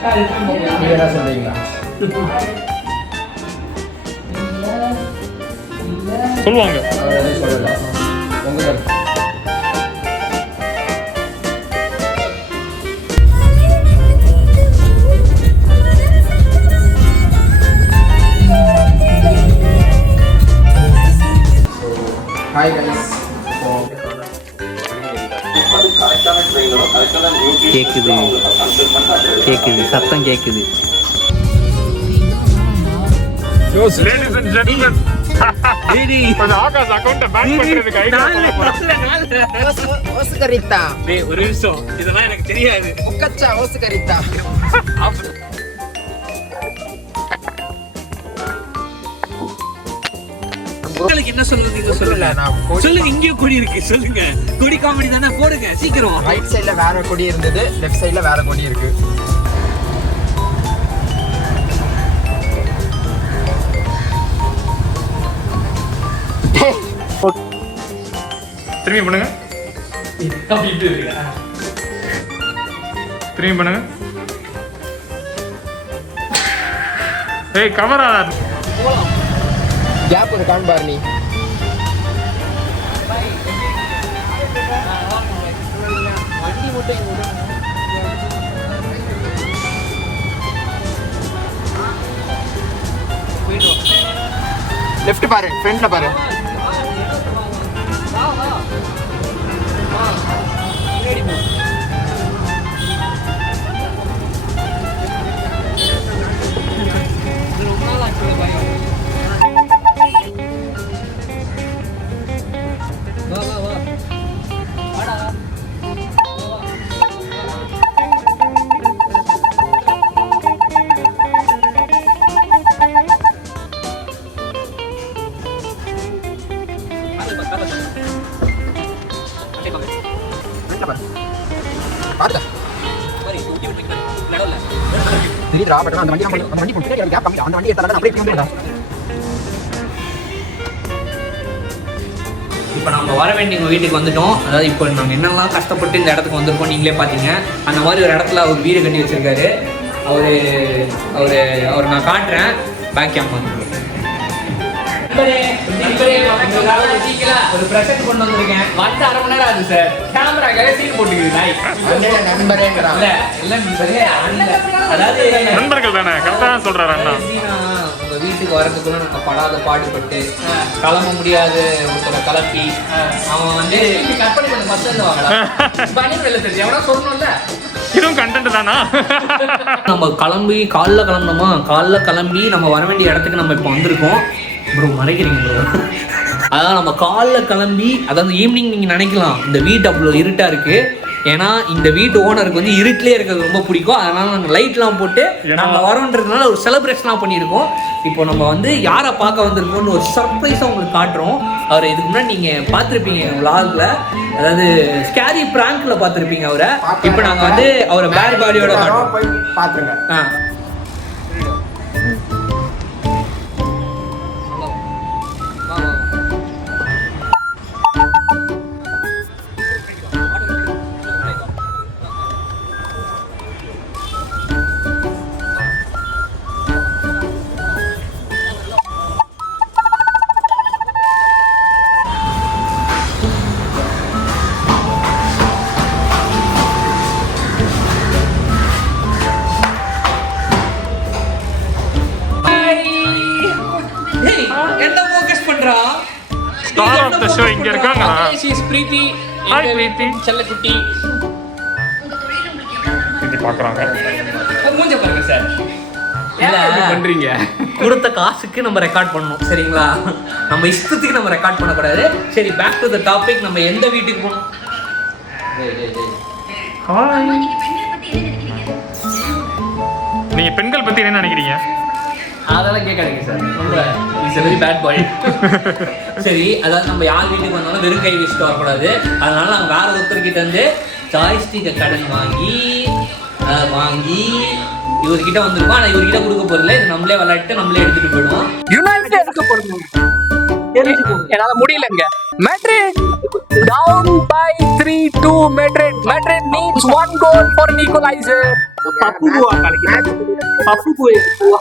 நீங்க என்ன சொல்றீங்களா? சொல்லுவாங்க. அவர் எதுவும் சொல்லல. உங்க கருத்து. Hi guys. கேக்குது கேக்குது சத்தம் கேக்குது. Ladies and gentlemen, கொஞ்சம் ஆகாஷ் அக்கவுண்ட பேக் பண்றதுக்கு ஐடியா ஓசுகரித்தா. டேய் ஒரு நிமிஷம், இதெல்லாம் எனக்கு தெரியாது. முக்கச்சா ஓசுகரித்தா. உங்களுக்கு என்ன சொல்லுங்க, இது சொல்லுங்க. சொல்லுங்க, இங்கேயும் கொடி இருக்கு, சொல்லுங்க. கொடி காமெடி தானே, போடுங்க சீக்கிரம். ரைட் சைடுல வேற கொடி இருந்தது, லெஃப்ட் சைடுல வேற கொடி இருக்கு. திரும்பி பண்ணுங்க. திரும்பி பண்ணுங்க. ஏய் கவர் ஆகாது. கேப் இருக்கான்னு பாரு நீ. லெஃப்ட் பாரு, ஃப்ரண்ட்ல பாரு. இப்போ நம்ம வர வேண்டிய வீட்டுக்கு வந்துட்டோம். அதாவது இப்போ நாங்கள் என்னெல்லாம் கஷ்டப்பட்டு இந்த இடத்துக்கு வந்திருக்கோம் நீங்களே பார்த்தீங்க. அந்த மாதிரி ஒரு இடத்துல அவர் வீடு கட்டி வச்சிருக்காரு. அவர் நான் காட்டுறேன். பேக் கேம்ப் வந்து ஒரு ப்ரெசென்ட் கொண்டு வந்திருக்கேன். வந்து 1/2 மணி நேரம் ஆகுது சார். கேமரா சீல் போட்டுக்குது நாய். அதாவது நண்பர்கள் தானே, கரெக்டா சொல்றாரு அண்ணா. உங்க வீட்டுக்கு வரதுக்குள்ள நாங்க படாத பாடுபட்டு கிளம்ப முடியாது ஒருத்தரை கிளப்பி அவன் வந்து கற்பனை பண்ண பசங்க வாங்கலாம் சொல்லணும்ல. இதுவும் கண்டென்ட் தானா? நம்ம காலைல கிளம்பி நம்ம வர வேண்டிய இடத்துக்கு நம்ம இப்போ வந்திருக்கோம். ப்ரோ மறைக்கிறீங்க ப்ரோ. அதான் நம்ம காலைல கிளம்பி, அதாவது ஈவினிங் நீங்கள் நினைக்கலாம் இந்த வீட்டு அவ்வளோ இருட்டாக இருக்குது. ஏன்னா இந்த வீட்டு ஓனருக்கு வந்து இருட்டிலே இருக்கிறது ரொம்ப பிடிக்கும். அதனால் நாங்கள் லைட்லாம் போட்டு நாங்கள் வரோன்றதுனால ஒரு செலிப்ரேஷன்லாம் பண்ணியிருக்கோம். இப்போ நம்ம வந்து யாரை பார்க்க வந்திருக்கோம்னு ஒரு சர்ப்ரைஸாக உங்களுக்கு காட்டுறோம். அவர் இதுக்கு முன்னாடி நீங்கள் பார்த்துருப்பீங்க விளாகில், அதாவது ஸ்கேரி பிராங்க்ல பார்த்துருப்பீங்க அவரை. இப்போ நாங்கள் வந்து அவரை பேட் பாடியோட பார்த்துருங்க. ஸ்டார் ஆஃப் தி ஷோ இங்க இருக்காங்க. பிரீத்தி. ஹாய் பிரீத்தி. செல்லக்குட்டி. இது பார்க்கறாங்க. மூஞ்ச பாருங்க சார். என்ன பண்றீங்க? கொடுத்த காசுக்கு நம்ம ரெக்கார்ட் பண்ணணும், சரிங்களா? நம்ம இஷ்டத்துக்கு நம்ம ரெக்கார்ட் பண்ண கூடாது. சரி, பேக் டு தி டாபிக். நம்ம எந்த வீட்டுக்கு போறோம்? ஹாய். நீங்க பெண்கள் பத்தி என்ன நினைக்கிறீங்க? அதெல்லாம் கேட்காதீங்க சார். ரொம்ப is a very bad boy. சரி, அதாவது நம்ம யார் வீட்டுக்கு வந்தாலும் வெறும் கை வச்சுட்டு வரக்கூடாது. அதனால நாங்கள் வேற ஒருத்தர்கிட்ட வந்து ஜாய்ஸ்டிக்கை கடன் வாங்கி இவர்கிட்ட வந்திருக்கோம். ஆனால் இவர்கிட்ட கொடுக்க போறதில்ல. இது நம்மளே விளையாட்டு நம்மளே எடுத்துட்டு போயிடுவோம். யுனைடெட் எடுக்க போறோம். என்னால முடியலங்க. Madrid down by 3-2. Madrid needs 1 goal for an equalizer. பப்பு பூவா கலக்கிறாங்க. பப்பு பூவா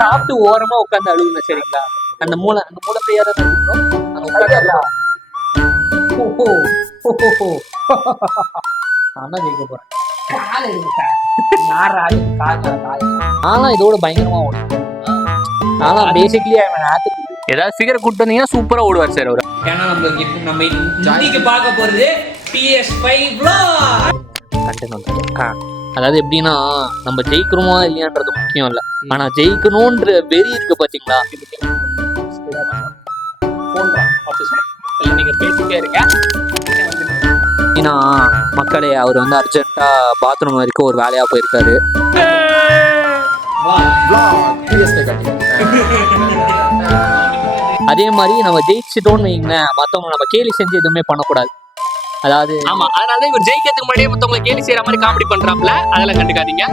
சாப்பிட்டு ஓரமா உட்காந்து அழுகுங்க சரிங்களா? அந்த மூளை பெய்யாத இருக்கும். அந்த உட்காந்து ஓஹோ ஓஹோ நான் தான் ஜெயிக்க போறேன். ஆனா இதோட பயங்கரமா ஓடும். ஆனா பேசிக்கலி ஏதாவது ஃபிகரை கூட்டு வந்தீங்கன்னா சூப்பரா ஓடுவார் சார் அவர். ஏன்னா நம்ம இன்னைக்கு பார்க்க போறது PS5 vlog. அதாவது எப்படின்னா நம்ம ஜெயிக்கிறோமா இல்லையான்றது முக்கியம் இல்லை, ஆனா ஜெயிக்கணும்ன்ற வெறி இருக்கு பாத்தீங்களா. நீங்க பேசிட்டே இருக்க. ஏன்னா மக்களே அவர் வந்து அர்ஜென்ட்டா பாத்ரூம் வரைக்கும் ஒரு வேலையா போயிருக்காரு. அதே மாதிரி நம்ம ஜெயிச்சிட்டோம்னு வைங்களேன், மற்றவங்க நம்ம கேலி செஞ்சு எதுவுமே பண்ணக்கூடாது. அதாவது ஆமா, அதனால இவர் ஜெயிக்கிறதுக்கு முன்னாடியே மற்றவங்க கேலி செய்யற மாதிரி காமெடி பண்றாப்ல, அதெல்லாம் கண்டுக்காதீங்க.